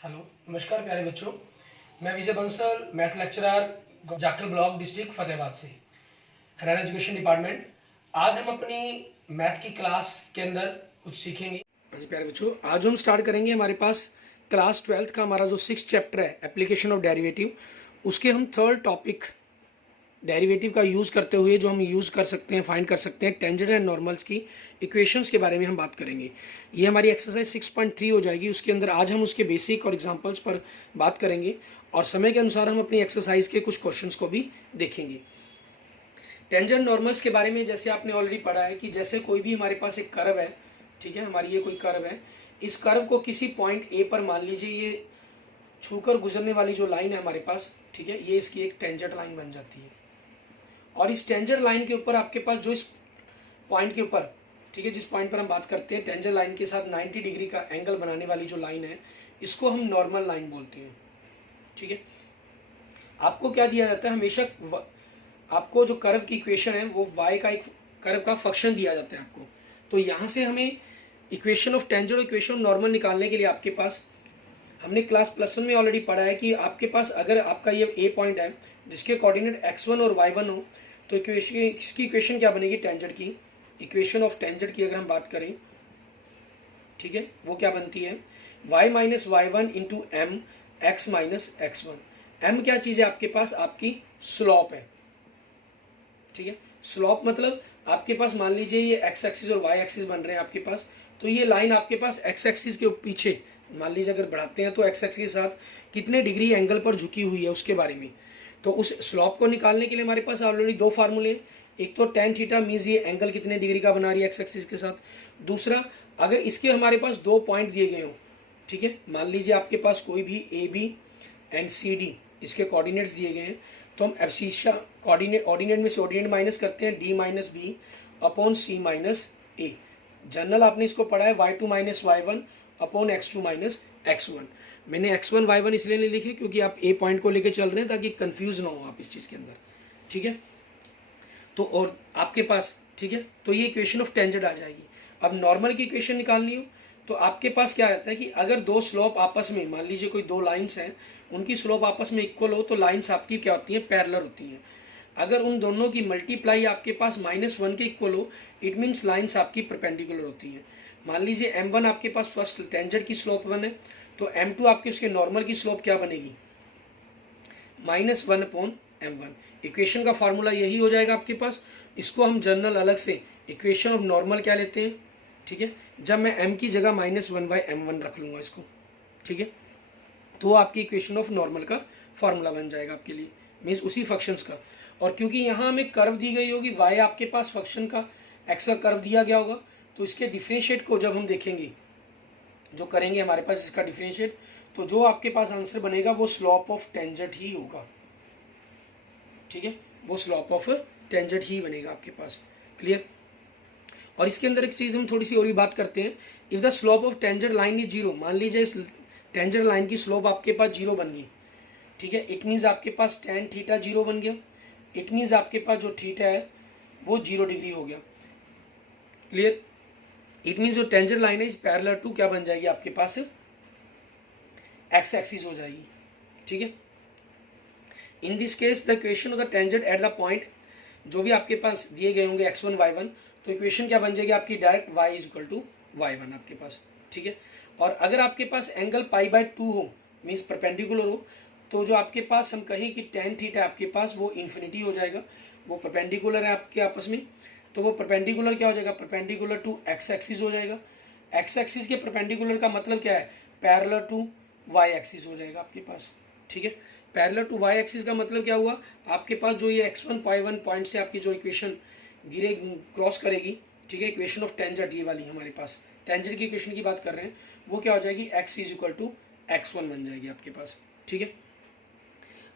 Hello, नमस्कार प्यारे बच्चों। मैं Vijay Bansal, math lecturer, Jakhal block, district Fatehabad से, हरियाणा एजुकेशन डिपार्टमेंट। आज हम अपनी मैथ की क्लास के अंदर कुछ सीखेंगे। हाँ जी प्यारे बच्चों, आज हम स्टार्ट करेंगे हमारे पास क्लास 12th का हमारा जो 6th चैप्टर है एप्लीकेशन ऑफ डेरिवेटिव, उसके हम थर्ड टॉपिक डेरिवेटिव का यूज़ करते हुए जो हम यूज़ कर सकते हैं, फाइंड कर सकते हैं टेंजेंट एंड नॉर्मल्स की इक्वेशंस के बारे में हम बात करेंगे। ये हमारी एक्सरसाइज 6.3 हो जाएगी। उसके अंदर आज हम उसके बेसिक और एग्जांपल्स पर बात करेंगे और समय के अनुसार हम अपनी एक्सरसाइज के कुछ क्वेश्चंस को भी देखेंगे। टेंजेंट नॉर्मल्स के बारे में जैसे आपने ऑलरेडी पढ़ा है कि जैसे कोई भी हमारे पास एक कर्व है, ठीक है, हमारी ये कोई कर्व है, इस कर्व को किसी पॉइंट ए पर मान लीजिए ये छूकर गुजरने वाली जो लाइन है हमारे पास, ठीक है, ये इसकी एक टेंजेंट लाइन बन जाती है। और इस टेंजेंट लाइन के ऊपर आपके पास जो इस पॉइंट के ऊपर, ठीक है, जिस पॉइंट पर हम बात करते हैं टेंजेंट लाइन के साथ 90 डिग्री का एंगल बनाने वाली जो लाइन है, इसको हम नॉर्मल लाइन बोलते हैं। ठीक है, आपको क्या दिया जाता है, हमेशा आपको जो कर्व की इक्वेशन है वो y का एक कर्व का फंक्शन दिया जाता है आपको। तो यहाँ से हमें इक्वेशन ऑफ टेंजेंट और इक्वेशन ऑफ नॉर्मल निकालने के लिए आपके पास, हमने क्लास +1 में ऑलरेडी पढ़ा है कि आपके पास अगर आपका ये ए पॉइंट है जिसके कोऑर्डिनेट x1 और y1 हो, तो इक्वेशन, इसकी इक्वेशन क्या बनेगी, टेंजेंट की इक्वेशन ऑफ टेंजेंट की अगर हम बात करें, ठीक है, वो क्या बनती है, y minus y one into m x minus x one. M क्या चीज़ है आपके पास, आपकी स्लॉप है। ठीक है, स्लॉप मतलब आपके पास मान लीजिए ये एक्स एक्सिस और वाई एक्सिस बन रहे हैं आपके पास, तो ये लाइन आपके पास एक्स एक्सिस के पीछे मान लीजिए अगर बढ़ाते हैं तो एक्स एक्सिस के साथ कितने डिग्री एंगल पर झुकी हुई है उसके बारे में। तो उस स्लॉप को निकालने के लिए हमारे पास ऑलरेडी दो फार्मूले हैं। एक तो टेन थीटा मीन्स ये एंगल कितने डिग्री का बना रही है एक्स एक्सिस के साथ। दूसरा, अगर इसके हमारे पास दो पॉइंट दिए गए हों, ठीक है, मान लीजिए आपके पास कोई भी A B and C D इसके कोऑर्डिनेट्स दिए गए हैं, तो हम एब्सिशा कोऑर्डिनेट ऑर्डिनेट में से ऑर्डिनेट माइनस करते हैं D minus B upon C minus A. General आपने इसको पढ़ा है y2 minus y one upon x2 minus x1। मैंने x1 y1 इसलिए नहीं लिखे क्योंकि आप ए पॉइंट को लेके चल रहे हैं ताकि कंफ्यूज ना हो आप इस चीज़ के अंदर। ठीक है, तो और आपके पास, ठीक है, तो ये इक्वेशन ऑफ टेंजेंट आ जाएगी। अब नॉर्मल की इक्वेशन निकालनी हो तो आपके पास क्या रहता है कि अगर दो स्लोप आपस में, मान लीजिए कोई दो लाइंस हैं, उनकी स्लोप आपस में इक्वल हो तो लाइंस आपकी क्या होती हैं, पैरेलल होती हैं। अगर उन दोनों की मल्टीप्लाई आपके पास -1 के इक्वल हो, इट मीन्स लाइंस आपकी परपेंडिकुलर होती हैं। मान लीजिए m1 आपके पास फर्स्ट टेंजेंट की स्लोप 1 है, तो m2 आपके उसके नॉर्मल की स्लोप क्या बनेगी, -1 अपॉन m1। इक्वेशन का फार्मूला यही हो जाएगा आपके पास। इसको हम जनरल अलग से इक्वेशन ऑफ नॉर्मल क्या लेते हैं, ठीक है, जब मैं m की जगह -1/m1 रख लूँगा इसको, ठीक है, तो आपकी इक्वेशन ऑफ नॉर्मल का फार्मूला बन जाएगा आपके लिए, मीन्स उसी फंक्शंस का। और क्योंकि यहाँ हमें कर्व दी गई होगी, y आपके पास फंक्शन का x का कर्व दिया गया होगा, तो इसके डिफरेंशिएट को जब हम देखेंगे, जो करेंगे हमारे पास इसका डिफरेंशिएट, तो जो आपके पास आंसर बनेगा वो स्लॉप ऑफ टेंजेंट ही होगा। ठीक है, वो स्लॉप ऑफ टेंजेंट ही बनेगा आपके पास। क्लियर। और इसके अंदर एक चीज़ हम थोड़ी सी और भी बात करते हैं। If the slope of tangent line is zero, मान लीजिए इस टेंजेंट लाइन की स्लोप आपके पास जीरो बन गई, ठीक है, इट मीन्स आपके पास tan थीटा जीरो बन गया। इट मीन्स आपके पास जो थीटा है वो 0 डिग्री हो गया। क्लियर। इट मीन्स जो टेंजेंट लाइन है इस पैरेलल टू क्या बन जाएगी आपके पास, एक्स एक्सिस हो जाएगी। ठीक है, in this case the equation of the tangent at the point, जो भी आपके पास दिए गए होंगे x1 y1, तो इक्वेशन क्या बन जाएगी आपकी, direct y is equal to y1 आपके पास। ठीक है, और अगर आपके पास एंगल π/2 हो, मीन्स परपेंडिकुलर हो, तो जो आपके पास हम कहें कि tan थीटा आपके पास वो इन्फिनिटी हो जाएगा, वो परपेंडिकुलर है आपके आपस में, तो वो परपेंडिकुलर क्या हो जाएगा, परपेंडिकुलर टू एक्स एक्सिस हो जाएगा। एक्स एक्सिस के परपेंडिकुलर का मतलब क्या है, पैरेलल टू वाई एक्सिस हो जाएगा आपके पास। ठीक है, पैरेलल टू वाई एक्सिस का मतलब क्या हुआ, आपके पास जो ये x1 y1 पॉइंट से आपकी जो इक्वेशन गिरे क्रॉस करेगी, ठीक है, इक्वेशन ऑफ टेंजेंट ये वाली हमारे पास टेंजेंट की इक्वेशन की बात कर रहे हैं, वो क्या हो जाएगी, x is equal to x1 बन जाएगी आपके पास। ठीक है,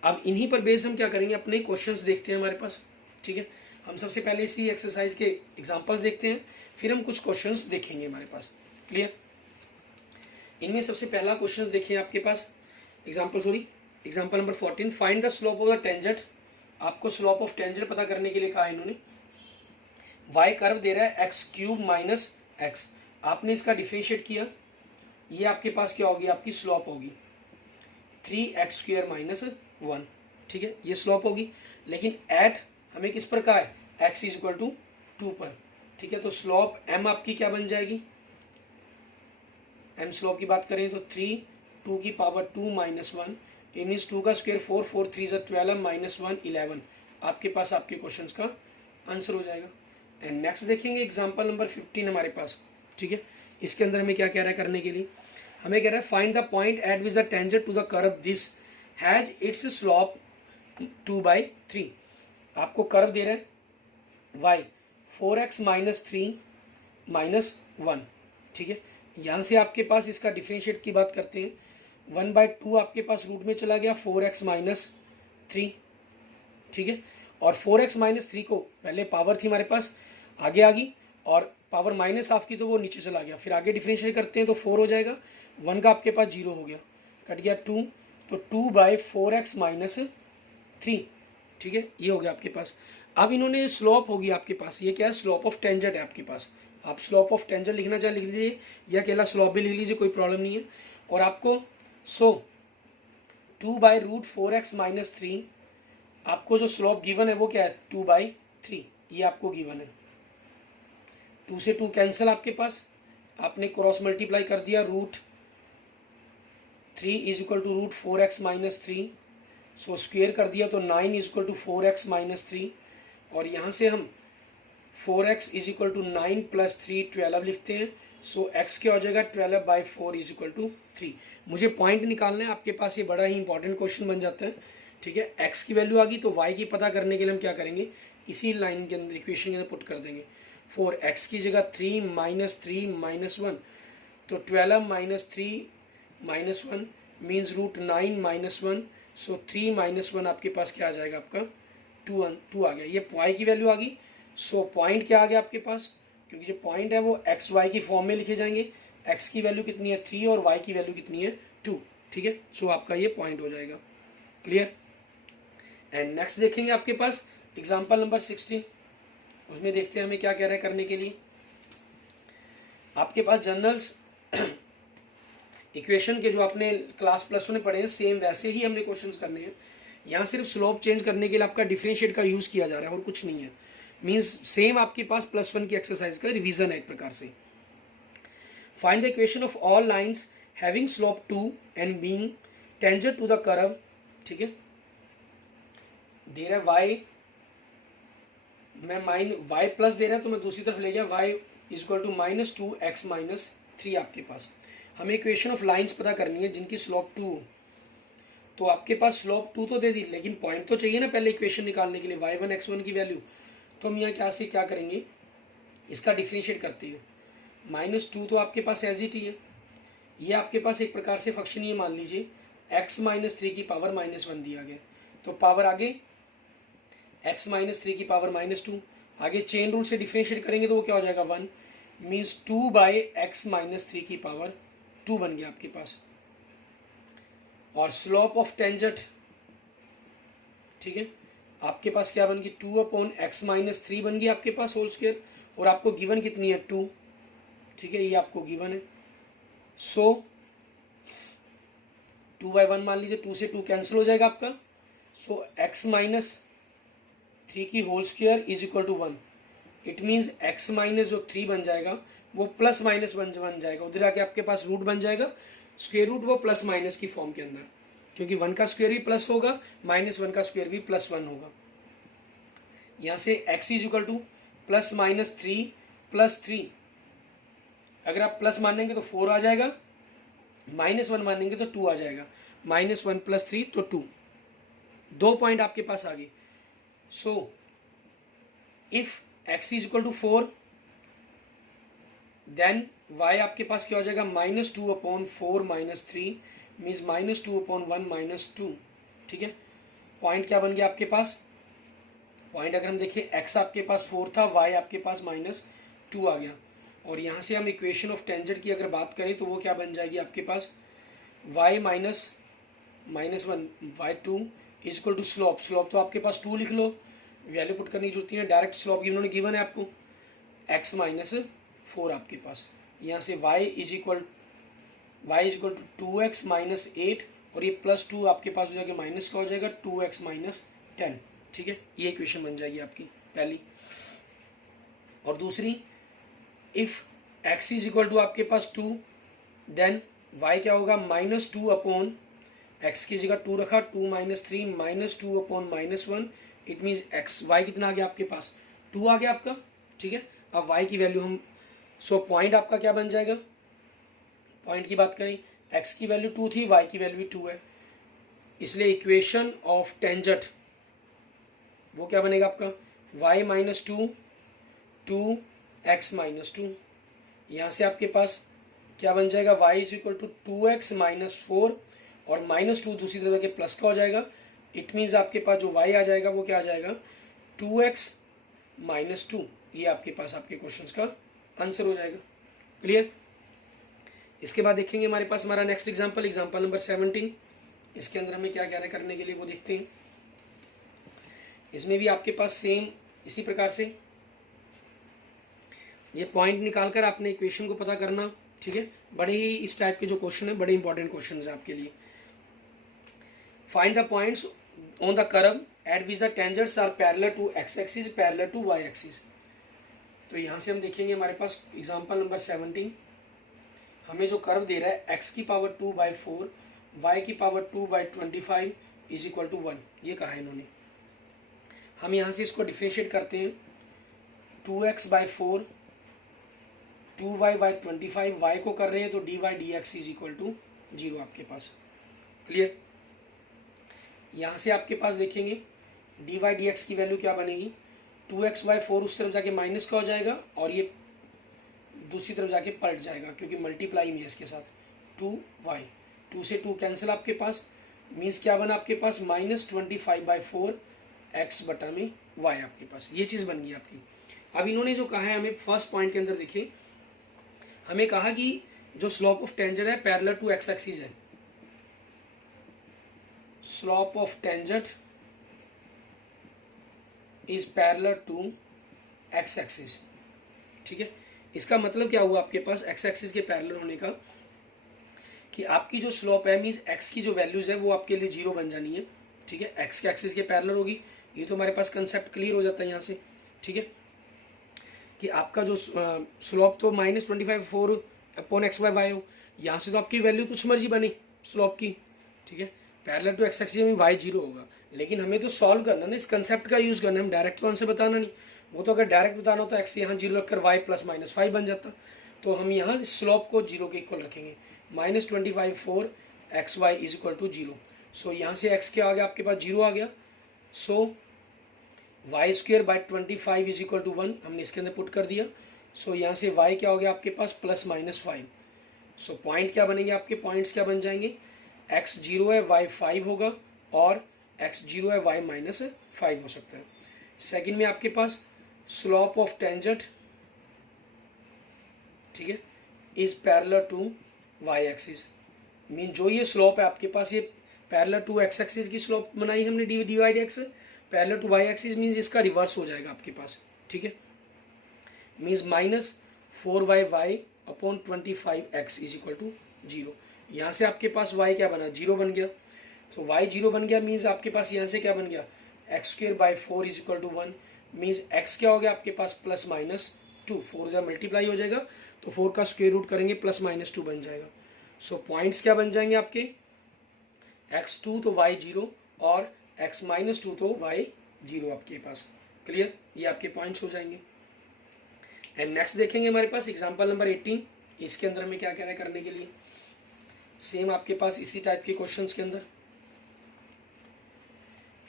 अब इन्हीं पर बेस हम क्या करेंगे, अपने क्वेश्चंस देखते हैं हमारे पास। ठीक है, हम सबसे पहले इसी एक्सरसाइज के एग्जांपल्स देखते हैं, फिर हम कुछ क्वेश्चंस देखेंगे हमारे पास। क्लियर। इनमें सबसे पहला क्वेश्चन देखिए आपके पास, example number 14, find the slope of the tangent. आपको स्लोप ऑफ टेंजेंट पता करने के लिए कहा इन्होंने, y कर्व दे रहा है x³ माइनस x, आपने इसका डिफरेंशिएट किया, ये आपके पास क्या होगी, आपकी स्लोप होगी। 3x² माइनस 1, ठीक है, ये स्लोप होगी। लेकिन एट हमें किस पर का है, x इज इक्वल टू 2 पर, ठीक है। तो स्लोप m आपकी क्या बन जाएगी, m स्लोप की बात करें तो 3 2 की पावर 2 माइनस 1, इन मीन्स 2 का स्क्वायर 4 4 3 12 माइनस 1 11, आपके पास आपके क्वेश्चन का आंसर हो जाएगा। एंड नेक्स्ट देखेंगे एग्जाम्पल नंबर 15 हमारे पास, ठीक है। इसके अंदर हमें क्या कह रहा है करने के लिए, हमें कह रहा है find the point at which the tangent to the curve this has its slope 2/3। आपको कर्व दे रहा है y 4x माइनस 3 माइनस 1, ठीक है। यहाँ से आपके पास इसका डिफरेंशिएट की बात करते हैं, 1/2 आपके पास रूट में चला गया 4x माइनस 3, ठीक है। और 4x माइनस 3 को पहले पावर थी हमारे पास आगे आ गई, और पावर माइनस हाफ की तो वो नीचे चला गया। फिर आगे डिफरेंशिएट करते हैं तो 4 हो जाएगा, 1 का आपके पास 0 हो गया, कट गया 2, तो 2/4x माइनस 3, ठीक है, ये हो गया आपके पास। अब इन्होंने स्लोप होगी आपके पास, ये क्या है, स्लोप ऑफ टेंजेंट है आपके पास। आप स्लोप ऑफ टेंजेंट लिखना चाहे लिख लीजिए, या अकेला स्लोप भी लिख लीजिए, कोई प्रॉब्लम नहीं है। और आपको 2/√4x माइनस 3, आपको जो स्लोप गिवन है वो क्या है, 2/3, ये आपको गिवन है। 2 से 2 कैंसिल आपके पास, आपने क्रॉस मल्टीप्लाई कर दिया, √3 is equal to √4x minus 3, so square कर दिया तो 9 is equal to 4x minus 3, और यहाँ से हम 4x is equal to 9 plus 3 12 लिखते हैं। सो x क्या हो जाएगा, 12/4 इज इक्वल टू 3। मुझे पॉइंट निकालना है आपके पास, ये बड़ा ही इंपॉर्टेंट क्वेश्चन बन जाता है, ठीक है। x की वैल्यू आ गई तो y की पता करने के लिए हम क्या करेंगे, इसी लाइन के अंदर इक्वेशन के अंदर पुट कर देंगे। 4x की जगह 3 माइनस 3 माइनस 1, तो 12 माइनस 3 माइनस 1 मीन्स √9 माइनस 1, सो 3 माइनस 1 आपके पास क्या आ जाएगा, आपका 2 आ गया। ये y की वैल्यू आ गई। सो पॉइंट क्या आ गया आपके पास, क्योंकि जो पॉइंट है वो एक्स वाई की फॉर्म में लिखे जाएंगे। x की वैल्यू कितनी है 3 और y की वैल्यू कितनी है 2, ठीक है। सो आपका ये पॉइंट हो जाएगा, क्लियर। एंड नेक्स्ट देखेंगे आपके पास एग्जाम्पल नंबर 16, उसमें देखते हैं हमें क्या कह रहा है करने के लिए। आपके पास जनरल्स इक्वेशन के जो आपने क्लास +1 में पढ़े हैं सेम वैसे ही हमने क्वेश्चंस करने हैं। यहाँ सिर्फ स्लोप चेंज करने के लिए आपका डिफरेंशिएट का यूज़ किया जा रहा है और कुछ नहीं है। मीन्स सेम आपके पास +1 की एक्सरसाइज का रिवीजन है एक प्रकार से। Find the equation of all lines having slope 2 and being tangent to the curve, ठीक है। दे रहा है y, मैं y प्लस दे रहा है तो मैं दूसरी तरफ ले गया, y is equal to -2x minus 3 आपके पास। हमें इक्वेशन ऑफ लाइंस पता करनी है जिनकी स्लोप 2 हो। तो आपके पास स्लोप 2 तो दे दी, लेकिन पॉइंट तो चाहिए ना पहले इक्वेशन निकालने के लिए, y1 x1 की वैल्यू। तो हम यहाँ क्या करेंगे, इसका डिफरेंशिएट करते हैं। -2 तो आपके पास एज इट ही है, ये आपके पास एक प्रकार से फंक्शन ये मान लीजिए x माइनस 3 की पावर -1 दिया गया, तो पावर आगे x माइनस 3 की पावर -2, आगे चेन रूल से डिफरेंशिएट करेंगे तो वो क्या हो जाएगा 1, मीन्स 2/x माइनस 3 की पावर 2 बन गया आपके पास। और स्लोप ऑफ टेंजेंट, ठीक है, आपके पास क्या बन गई 2/x माइनस 3 बन गई आपके पास होल स्क्वायर, और आपको गिवन कितनी है 2, ठीक है, ये आपको गिवन है। सो 2/1 मान लीजिए, 2 से 2 कैंसिल हो जाएगा आपका। सो x माइनस 3 की whole square is equal to 1, it means x minus जो 3 बन जाएगा वो प्लस माइनस 1 बन जाएगा, उधर आके आपके पास रूट बन जाएगा, स्क्वायर रूट वो प्लस माइनस की फॉर्म के अंदर, क्योंकि 1 का स्क्वायर भी प्लस होगा, -1 का स्क्वायर भी +1 होगा। यहाँ से x is equal two plus minus 3 plus 3, अगर आप प्लस मानेंगे तो 4 आ जाएगा, -1 मानेंगे तो 2 आ जाएगा, -1 + 3 तो 2, 2 पॉइंट आपके पास आ गए। So if x is equal to 4 then y आपके पास क्या हो जाएगा -2/4 - 3 मीन्स -2/1 - 2, ठीक है। पॉइंट क्या बन गया आपके पास, पॉइंट अगर हम देखें x आपके पास 4 था, y आपके पास -2 आ गया। और यहाँ से हम इक्वेशन ऑफ टेंजेंट की अगर बात करें तो वो क्या बन जाएगी आपके पास y -1 y2 is equal to slope तो आपके पास 2 लिख लो, वैल्यू पुट करने की जरूरत नहीं है, डायरेक्ट स्लोप उन्होंने गिवन है आपको x - 4 आपके पास। यहाँ से y is equal to 2x - 8 और ये +2 आपके पास हो जाएगा माइनस का हो जाएगा 2x माइनस 10, ठीक है। ये इक्वेशन बन जाएगी आपकी पहली। और दूसरी, if x is equal to आपके पास 2, देन y क्या होगा -2 अपॉन x की जगह 2 रखा, 2 - 3 -2 upon -1, it means x y कितना आ गया आपके पास 2 आ गया आपका, ठीक है। अब y की वैल्यू हम पॉइंट आपका क्या बन जाएगा, पॉइंट की बात करें x की वैल्यू 2 थी, y की वैल्यू 2 है, इसलिए इक्वेशन ऑफ टेंजेंट वो क्या बनेगा आपका y -2 2x -2। यहाँ से आपके पास क्या बन जाएगा y is equal to 2x - 4 और -2 दूसरी तरफ के प्लस का हो जाएगा। इट मीन्स आपके पास जो y आ जाएगा वो क्या आ जाएगा 2x - 2। ये आपके पास आपके क्वेश्चंस का आंसर हो जाएगा। क्लियर। इसके बाद देखेंगे हमारे पास हमारा नेक्स्ट एग्जांपल नंबर 17। इसके अंदर हमें क्या क्या करने के लिए वो देखते हैं। इसमें भी आपके पास सेम इसी प्रकार से ये पॉइंट निकालकर आपने इक्वेशन को पता करना, ठीक है। बड़े ही इस टाइप के जो क्वेश्चन है बड़े इंपॉर्टेंट क्वेश्चन है आपके लिए। Find the points on the curve at which the tangents are parallel to x axis parallel to y axis. तो यहाँ से हम देखेंगे हमारे पास एग्जांपल नंबर 17। हमें जो कर्व दे रहा है x की पावर 2/4 y की पावर 2/25 इज इक्वल टू 1, ये कहा है इन्होंने। हम यहाँ से इसको डिफ्रेंशिएट करते हैं 2x/4 2y/25, y को कर रहे हैं तो dy/dx इज इक्वल टू 0 आपके पास। क्लियर। यहाँ से आपके पास देखेंगे dy/dx की वैल्यू क्या बनेगी 2x/4 उस तरफ जाके माइनस का हो जाएगा और ये दूसरी तरफ जाके पलट जाएगा क्योंकि मल्टीप्लाई में है इसके साथ 2y, 2 से 2 कैंसिल आपके पास, मीन्स क्या बना आपके पास -25/4 x बटा में y आपके पास, ये चीज़ बन गई आपकी। अब इन्होंने जो कहा है हमें फर्स्ट पॉइंट के अंदर देखिए, हमें कहा कि जो स्लोप ऑफ टेंजेंट है पैरेलल टू x एक्सिस है, slope of tangent is parallel to x axis, ठीक है। इसका मतलब क्या हुआ आपके पास x एक्सिस के पैरेलल होने का कि आपकी जो स्लोप है मीन्स x की जो वैल्यूज है वो आपके लिए 0 बन जानी है, ठीक है। x के एक्सिस के पैरेलल होगी, ये तो हमारे पास कंसेप्ट क्लियर हो जाता है यहाँ से, ठीक है, कि आपका जो स्लोप तो -25/4 अपॉन x/y हो, यहाँ से तो आपकी वैल्यू कुछ मर्जी बनी स्लोप की, ठीक है। पैरेलल टू x एक्सिस में y 0 होगा, लेकिन हमें तो सॉल्व करना ना, इस कंसेप्ट का यूज़ करना, हम डायरेक्ट तो आंसर बताना नहीं। वो तो अगर डायरेक्ट बताना होता x यहाँ 0 रखकर y + -5 बन जाता, तो हम यहाँ स्लोप को 0 के इक्वल रखेंगे, -25/4 xy इज इक्वल टू 0। सो यहाँ से x क्या आ गया आपके पास 0 आ गया, सो y²/25 इज इक्वल टू 1 हमने इसके अंदर पुट कर दिया। सो यहाँ से y क्या हो गया आपके पास +-5। सो पॉइंट क्या बनेंगे आपके, पॉइंट्स क्या बन जाएंगे, x 0 है y 5 होगा और x 0 है y -5 हो सकता है। सेकंड में आपके पास स्लोप ऑफ टेंजेंट, ठीक है, is parallel to y axis, mean जो ये स्लोप है आपके पास ये पैरेलल टू x एक्सिस की स्लोप बनाई हमने dy/dx, parallel to y axis means इसका रिवर्स हो जाएगा आपके पास, ठीक है, means -4y upon 25x is equal to 0। यहाँ से आपके पास y क्या बना 0 बन गया, तो y 0 बन गया मीन्स आपके पास यहाँ से क्या बन गया x²/4 is equal to 1, means x क्या हो गया आपके पास +-2, 4 जब मल्टीप्लाई हो जाएगा तो 4 का स्क्वायर रूट करेंगे +-2 बन जाएगा। सो पॉइंट्स क्या बन जाएंगे आपके x2 तो y 0 और x -2 तो y 0 आपके पास। क्लियर, ये आपके पॉइंट्स हो जाएंगे। एंड नेक्स्ट देखेंगे हमारे पास एग्जांपल नंबर 18। इसके अंदर हमें क्या क्या है करने के लिए, सेम आपके पास इसी टाइप के क्वेश्चंस के अंदर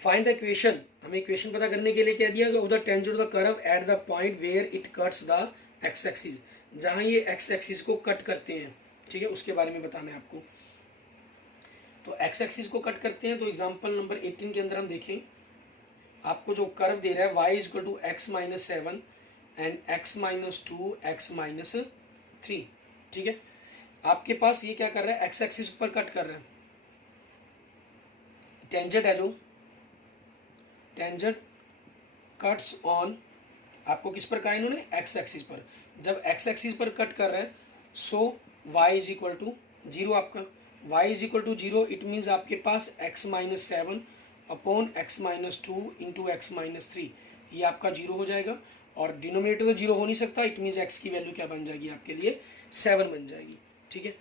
फाइंड द इक्वेशन, हमें इक्वेशन पता करने के लिए क्या दिया गया, the tangent of the curve at the point where it cuts the x axis, जहां ये x एक्सिस को कट करते हैं, ठीक है, उसके बारे में बताना है आपको। तो x एक्सिस को कट करते हैं, तो एग्जांपल नंबर 18 के अंदर हम देखें, आपको जो कर्व दे रहा है y is equal to x -7 and x -2 x -3, ठीक है। आपके पास ये क्या कर रहा है, x एक्सिस पर कट कर रहा है, टेंजेंट है जो टेंजेंट कट्स ऑन, आपको किस पर कहा इन्होंने x एक्सिस पर, जब x एक्सिस पर कट कर रहा है so y is equal to 0 आपका, y is equal to 0, it means आपके पास x minus 7 upon x minus 2 into x minus 3, ये आपका 0 हो जाएगा। और डिनोमिनेटर तो 0 हो नहीं सकता, इट मीन्स x की वैल्यू क्या बन जाएगी आपके लिए 7 बन जाएगी। ठीक है,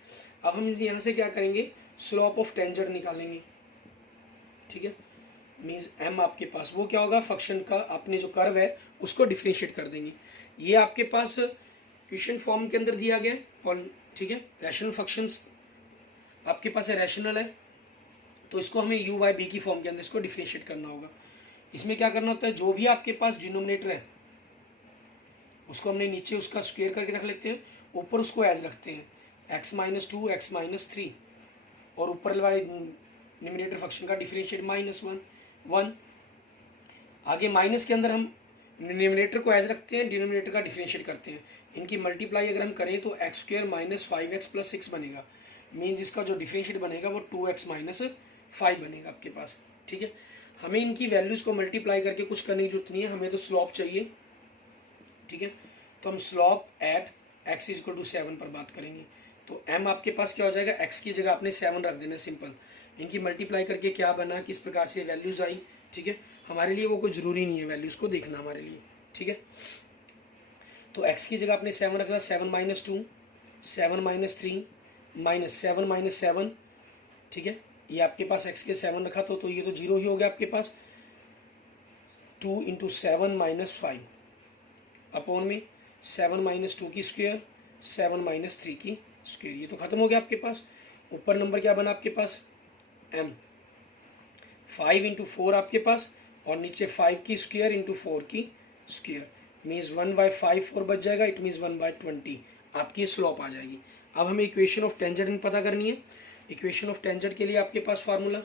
अब हम यहाँ से क्या करेंगे, स्लोप ऑफ टेंजेंट निकालेंगे। ठीक है, मीन्स m आपके पास वो क्या होगा, फंक्शन का आपने जो कर्व है उसको डिफ्रेंशिएट कर देंगे। ये आपके पास क्वेश्चन फॉर्म के अंदर दिया गया है। ठीक है, रैशनल फंक्शंस आपके पास है, रैशनल है, तो इसको हमें u बाई बी की फॉर्म के अंदर इसको डिफ्रेंशिएट करना होगा। इसमें क्या करना होता है, जो भी आपके पास डिनोमिनेटर है उसको हमने नीचे उसका स्क्वायर करके रख लेते हैं, ऊपर उसको एज रखते हैं x माइनस 2 एक्स माइनस 3, और ऊपर वाले न्यूमरेटर फंक्शन का डिफरेंशिएट माइनस 1। आगे माइनस के अंदर हम न्यूमरेटर को एज रखते हैं, डिनोमिनेटर का डिफरेंशिएट करते हैं। इनकी मल्टीप्लाई अगर हम करें तो x square minus 5x plus 6 बनेगा। मीन्स इसका जो डिफरेंशिएट बनेगा वो 2x माइनस 5 बनेगा आपके पास। ठीक है, हमें इनकी वैल्यूज़ को मल्टीप्लाई करके कुछ करने की जरूरत नहीं है, हमें तो स्लॉप चाहिए। ठीक है, तो हम slope at x is equal to 7 पर बात करेंगे। तो m आपके पास क्या हो जाएगा, x की जगह आपने 7 रख देना, सिंपल। इनकी मल्टीप्लाई करके क्या बना, किस प्रकार से वैल्यूज़ आई। ठीक है, हमारे लिए वो कोई ज़रूरी नहीं है वैल्यूज़ को देखना हमारे लिए। ठीक है, तो x की जगह आपने 7 रखना, 7 माइनस 2, 7 माइनस 3, माइनस 7 माइनस 7। ठीक है, ये आपके पास x के 7 रखा तो ये तो 0 ही हो गया आपके पास। 2 इंटू 7 माइनस 5 अपॉन में 7 माइनस 2 की स्क्वायर, 7 माइनस 3 की स्क्वायर, ये तो खत्म हो गया आपके पास। ऊपर नंबर क्या बना आपके पास m, 5 इंटू 4 आपके पास, और नीचे 5 की स्क्वायर इंटू 4 की स्क्वायर, मीन्स 1/5 4 बच जाएगा, इट मीन्स 1/20 आपकी स्लोप आ जाएगी। अब हमें इक्वेशन ऑफ टेंजेंट पता करनी है। इक्वेशन ऑफ टेंजेंट के लिए आपके पास फार्मूला,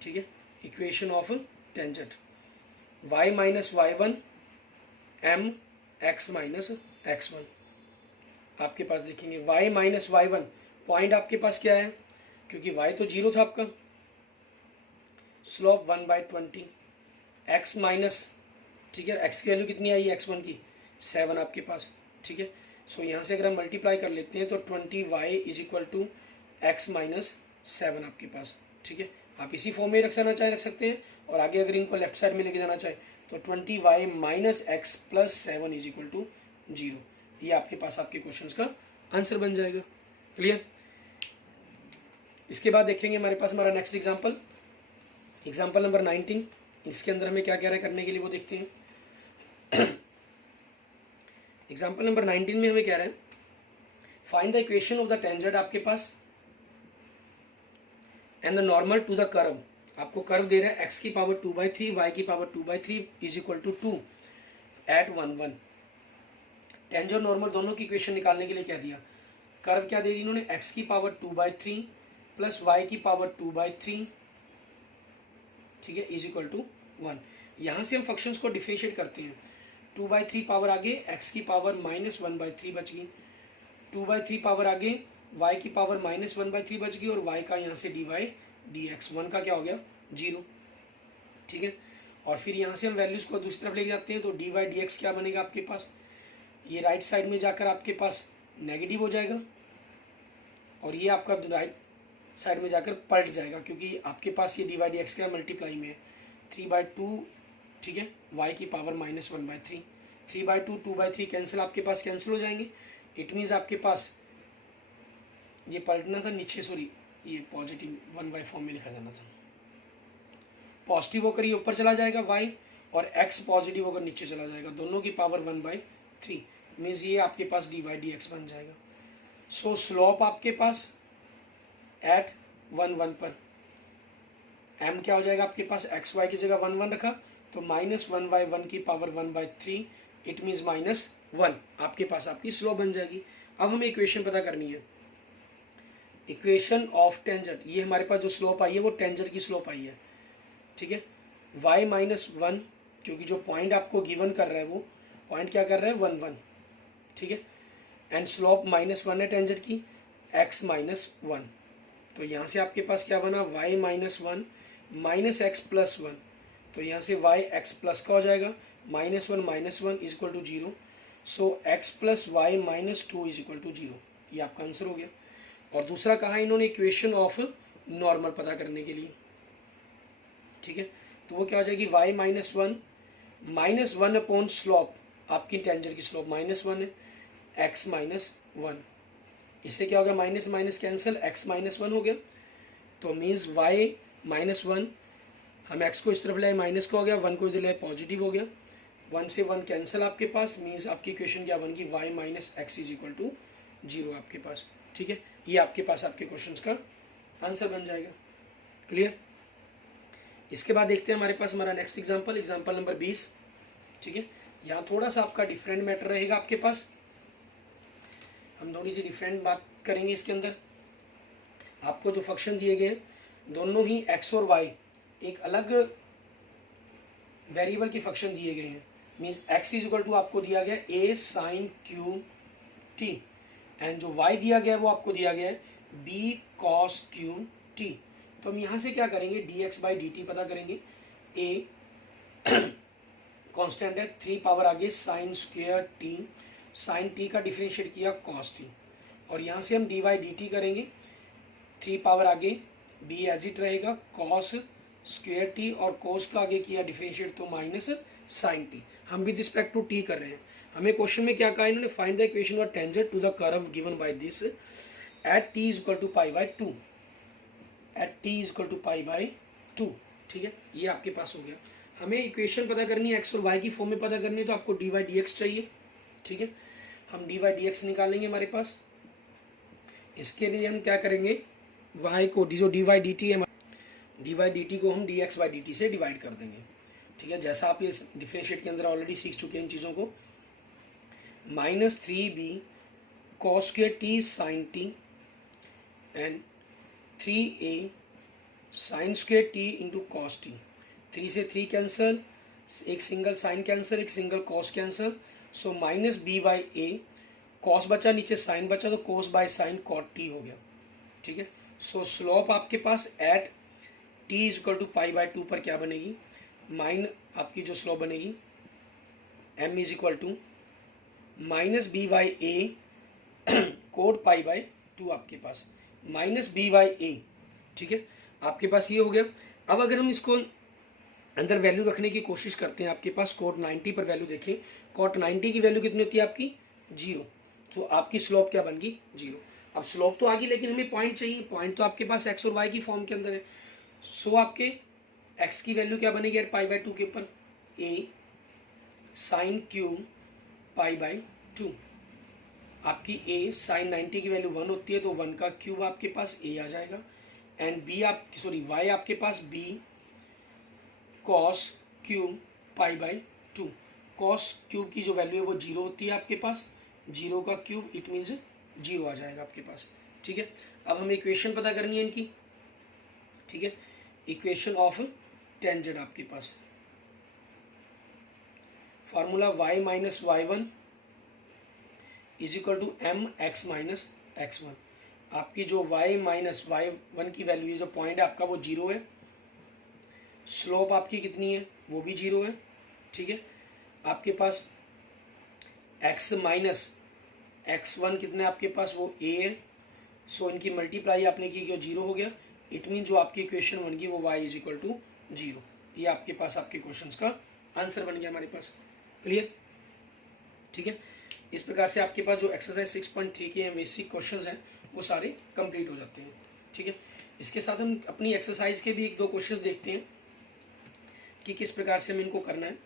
ठीक है, equation of tangent y minus y1 m x minus x1। आपके पास देखेंगे y माइनस y1, पॉइंट आपके पास क्या है, क्योंकि y तो 0 था आपका, स्लोप 1/20, x माइनस, ठीक है, x की वैल्यू कितनी आई x1 की 7 आपके पास। ठीक है, सो यहाँ से अगर हम मल्टीप्लाई कर लेते हैं तो 20y is equal to x minus 7 आपके पास। ठीक है, आप इसी फॉर्म में रख सकते हैं, और आगे अगर इनको लेफ्ट साइड में लेके जाना चाहे तो 20y minus x plus 7 is equal to 0। ये आपके पास आपके क्वेश्चन का आंसर बन जाएगा। क्लियर। इसके बाद देखेंगे हमारे पास हमारा नेक्स्ट एग्जाम्पल नंबर 19। इसके अंदर हमें क्या कह रहा है करने के लिए वो देखते हैं। एग्जाम्पल नंबर 19 में हमें कह रहा है find the equation of the tangent आपके पास and the normal to the curve. आपको कर्व दे रहा है x की पावर 2/3 y की power 2/3 is equal to 2 at 1 1। Tangent normal दोनों की इक्वेशन निकालने के लिए क्या दिया, कर्व क्या दे दी इन्होंने, x की पावर 2/3 प्लस y की पावर 2/3, ठीक है, इज इक्वल टू 1। यहाँ से हम फंक्शंस को डिफरेंशिएट करते हैं। 2/3 पावर आगे x की पावर माइनस 1/3 बच गई, 2/3 पावर आगे y की पावर माइनस 1/3 बच गई, और y का यहाँ से dy/dx 1 का क्या हो गया 0। ठीक है, और फिर यहाँ से हम वैल्यूज़ को दूसरी तरफ लेके जाते हैं तो dy/dx क्या बनेगा आपके पास, ये राइट साइड में जाकर आपके पास नेगेटिव हो जाएगा, और ये आपका राइट साइड में जाकर पलट जाएगा, क्योंकि आपके पास ये dy/dx का मल्टीप्लाई में है 3/2। ठीक है, y की पावर माइनस 1/3, 3/2 2/3 कैंसिल, आपके पास कैंसिल हो जाएंगे। इट मीन्स आपके पास ये पलटना था नीचे, सॉरी ये पॉजिटिव 1/4 में लिखा जाना था, पॉजिटिव होकर ये ऊपर चला जाएगा y, और x पॉजिटिव होकर नीचे चला जाएगा, दोनों की पावर 1/3, मीन्स ये आपके पास dy/dx बन जाएगा। सो स्लोप आपके पास एट 1 1 पर m क्या हो जाएगा आपके पास, एक्स वाई की जगह 1 1 रखा तो -1/1 की पावर 1/3, इट मीन्स -1 आपके पास आपकी स्लोप बन जाएगी। अब हमें इक्वेशन पता करनी है, इक्वेशन ऑफ टेंजेंट। ये हमारे पास जो स्लोप आई है वो टेंजेंट की स्लोप आई है। ठीक है, y -1, क्योंकि जो पॉइंट आपको गिवन कर रहा है वो पॉइंट क्या कर रहा है 1 1। ठीक है, एंड स्लोप -1 है टेंजेंट की, x -1। तो यहाँ से आपके पास क्या बना y -1 माइनस एक्स प्लस 1, तो यहाँ से y x प्लस का हो जाएगा, -1 is equal to 0। So x plus y -2 is equal to 0, ये आपका आंसर हो गया। और दूसरा कहा इन्होंने इक्वेशन ऑफ नॉर्मल पता करने के लिए, ठीक है। तो वो क्या हो जाएगी, y minus one upon slope, आपकी टेंजेंट की स्लोप -1 है, x -1, इससे क्या हो गया, माइनस माइनस कैंसिल, x -1 हो गया, तो मीन्स y -1, हम x को इस तरफ लाए माइनस का हो गया, 1 को इधर लाए पॉजिटिव हो गया, 1 से 1 कैंसिल आपके पास, मीन्स आपकी इक्वेशन क्या बन गई, y minus x is equal to 0 आपके पास, ठीक है। ये आपके पास आपके क्वेश्चंस का आंसर बन जाएगा। क्लियर। इसके बाद देखते हैं हमारे पास हमारा नेक्स्ट एग्जांपल नंबर 20, ठीक है। यहाँ थोड़ा सा आपका डिफरेंट मैटर रहेगा आपके पास, हम थोड़ी सी डिफरेंट बात करेंगे इसके अंदर। आपको जो फंक्शन दिए गए हैं दोनों ही x और y एक अलग वेरिएबल के फंक्शन दिए गए हैं, means x is equal to आपको दिया गया a sine cube t, and जो y दिया गया है वो आपको दिया गया है b कॉस क्यू टी। तो हम यहाँ से क्या करेंगे, dx बाई dt पता करेंगे, a कांस्टेंट है, 3 पावर आगे sine square t, sine t का डिफरेंशिएट किया कॉस टी, और यहाँ से हम dy dt करेंगे, 3 पावर आगे b एज इट रहेगा कॉस स्क्वायर टी, और कोस का आगे किया डिफरेंशिएट तो माइनस साइन टी। हम विद रिस्पेक्ट टू टी कर रहे हैं। हमें क्वेश्चन में क्या कहा इन्होंने, find the equation of tangent to the curve given by this at t is equal to pi by 2, at t is equal to pi by 2, ठीक है। ये आपके पास हो गया। हमें इक्वेशन पता करनी है x और y की फॉर्म में पता करनी है, तो आपको dy dx चाहिए, ठीक है। हम dy dx निकालेंगे हमारे पास। इसके लिए हम क्या करेंगे, y को जो dy dt है, dy dt को हम dx बाई dt से डिवाइड कर देंगे, ठीक है। जैसा आप इस डिफरेंशिएट के अंदर ऑलरेडी सीख चुके हैं इन चीज़ों को, -3b cos square t sin t and 3a sin square t into cos t, 3 से 3 कैंसिल, एक सिंगल साइन कैंसिल, एक single cos cancel, so minus b by a, cos बचा नीचे साइन बचा, तो cos by sine cot t हो गया, ठीक है। सो स्लोप आपके पास at t is equal to pi by 2 पर क्या बनेगी, माइन आपकी जो स्लोप बनेगी m is equal to minus b by a cot pi by 2 आपके पास, माइनस बी बाई ए, ठीक है। आपके पास ये हो गया। अब अगर हम इसको अंदर वैल्यू रखने की कोशिश करते हैं, आपके पास कोट 90 पर वैल्यू देखें, कोट 90 की वैल्यू कितनी होती है आपकी 0, तो आपकी स्लोप क्या बन गई 0। अब स्लोप तो आ गई, लेकिन हमें पॉइंट चाहिए, पॉइंट तो आपके पास x और y की फॉर्म के अंदर है। सो आपके x की वैल्यू क्या बनेगी यार पाई बाय 2 के ऊपर, a sine cube pi by 2, आपकी a साइन 90 की वैल्यू 1 होती है, तो 1 का क्यूब आपके पास a आ जाएगा, एंड b y आपके पास b cos cube pi by 2, cos cube की जो वैल्यू है वो 0 होती है आपके पास, 0 का क्यूब इट मीन्स 0 आ जाएगा आपके पास, ठीक है। अब हमें इक्वेशन पता करनी है इनकी, ठीक है। इक्वेशन ऑफ टेंजेंट आपके पास formula y minus y1 is equal to m x minus x1। आपकी जो y माइनस y1 की वैल्यू है, जो पॉइंट है आपका वो 0 है, स्लोप आपकी कितनी है वो भी 0 है, ठीक है। आपके पास x माइनस x1 कितने आपके पास वो a है, सो इनकी मल्टीप्लाई आपने की, 0 हो गया, इट मीन जो आपकी इक्वेशन बन गई वो y इज इक्वल टू 0। ये आपके पास आपके क्वेश्चंस का आंसर बन गया हमारे पास। क्लियर, ठीक है। इस प्रकार से आपके पास जो एक्सरसाइज 6.3 के बेसिक क्वेश्चंस हैं वो सारे कंप्लीट हो जाते हैं, ठीक है। इसके साथ हम अपनी एक्सरसाइज के भी 1-2 क्वेश्चंस देखते हैं कि किस प्रकार से हमें इनको करना है।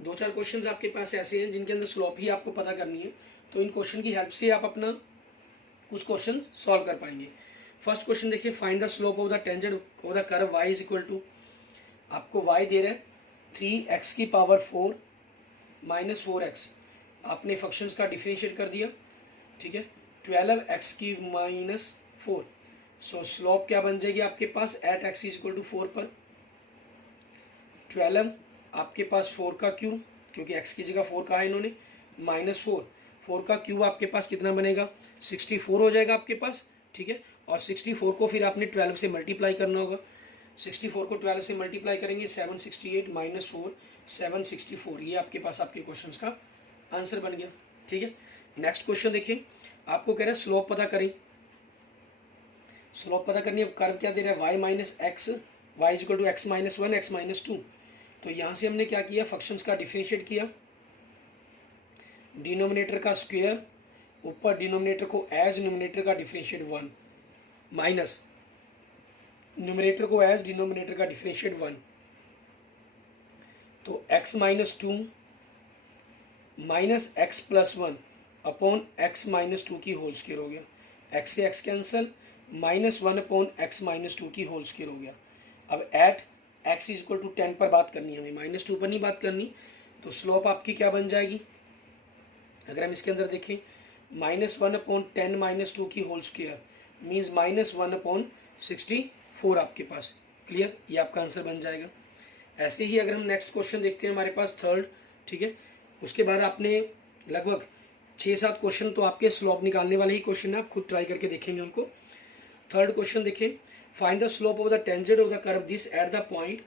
2-4 क्वेश्चंस आपके पास ऐसे हैं जिनके अंदर स्लोप ही आपको पता करनी है, तो इन क्वेश्चन की हेल्प से आप अपना कुछ क्वेश्चन सॉल्व कर पाएंगे। फर्स्ट क्वेश्चन देखिए, find the slope of the tangent of the curve y is equal to, आपको y दे रहा है 3x की पावर 4 माइनस 4x, आपने फंक्शंस का डिफरेंशिएट कर दिया, ठीक है, 12x की माइनस 4, सो स्लोप क्या बन जाएगी आपके पास at x is equal to 4 पर 12 आपके पास 4 का क्यूब, क्योंकि x की जगह 4 कहा है इन्होंने, माइनस 4 का क्यूब आपके पास कितना बनेगा 64 हो जाएगा आपके पास, ठीक है। और 64 को फिर आपने 12 से मल्टीप्लाई करना होगा, 64 को 12 से मल्टीप्लाई करेंगे 768 माइनस 4 764, ये आपके पास आपके क्वेश्चंस का आंसर बन गया, ठीक है। नेक्स्ट क्वेश्चन देखें, आपको कह रहा है स्लोप पता करें, स्लोप पता करनी है। कर्व क्या दे रहा है, y minus x, y is equal to x minus one, x minus two. तो यहाँ से हमने क्या किया, फंक्शंस का डिफरेंशिएट किया, डिनोमिनेटर का स्क्वायर, ऊपर डिनोमिनेटर को एज न्यूमिनेटर का डिफरेंशिएट वन, माइनस न्यूमिनेटर को एज डिनोमिनेटर का डिफरेंशिएट वन। तो x minus two minus x plus one upon x minus two की होल स्क्वायर हो गया, x से x cancel, minus one upon x minus two की whole square हो गया। अब at x is equal to 10 पर बात करनी है हमें, माइनस टू पर नहीं बात करनी। तो स्लोप आपकी क्या बन जाएगी, अगर हम इसके अंदर देखें, minus one upon 10 minus two की whole square means minus one upon 64 आपके पास। क्लियर, ये आपका आंसर बन जाएगा। ऐसे ही अगर हम नेक्स्ट क्वेश्चन देखते हैं हमारे पास थर्ड, ठीक है, उसके बाद आपने लगभग 6-7 क्वेश्चन तो आपके स्लोप निकालने वाले ही क्वेश्चन है, आप खुद ट्राई करके देखेंगे उनको। थर्ड क्वेश्चन देखें, find the slope of the tangent of the curve this at the point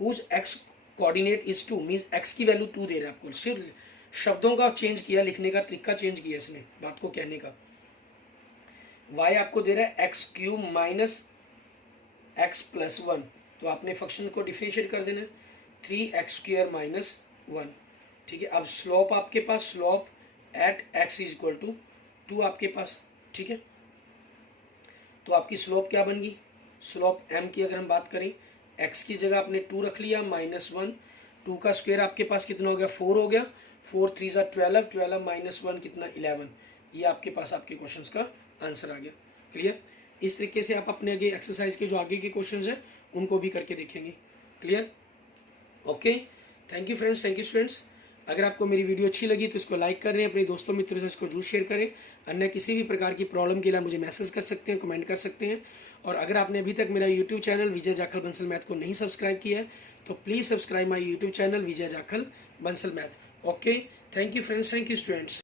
whose x coordinate is 2, means x की वैल्यू 2 दे रहा है आपको। सिर्फ शब्दों का चेंज किया, लिखने का तरीका चेंज किया इसने, बात को कहने का। y आपको दे रहा है x cube minus x plus one, तो आपने फंक्शन को डिफरेंशिएट कर देना है, 3x स्क्वायर माइनस वन। ठीक है, अब स्लोप आपके पास, slope at x is equal to 2 आपके पास। ठीक है, तो आपकी स्लोप क्या बन गई, स्लोप m की अगर हम बात करें, x की जगह आपने 2 रख लिया, माइनस वन, 2 का स्क्वायर आपके पास कितना हो गया, 4 हो गया, 4 3 12, 12 माइनस वन कितना 11। ये आपके पास आपके क्वेश्चंस का आंसर आ गया। क्लियर, इस तरीके से आप अपने आगे एक्सरसाइज के जो आगे के क्वेश्चंस हैं उनको भी करके देखेंगे। Clear, okay, thank you friends, thank you students. अगर आपको मेरी वीडियो अच्छी लगी तो इसको लाइक करें, अपने दोस्तों मित्रों से इसको जरूर शेयर करें। अन्य किसी भी प्रकार की प्रॉब्लम के लिए मुझे मैसेज कर सकते हैं, कमेंट कर सकते हैं। और अगर आपने अभी तक मेरा यूट्यूब चैनल विजय जाखल बंसल मैथ को नहीं सब्सक्राइब किया है तो please subscribe my YouTube channel Vijay Jakhal Bansal math. Okay, thank you friends, thank you students.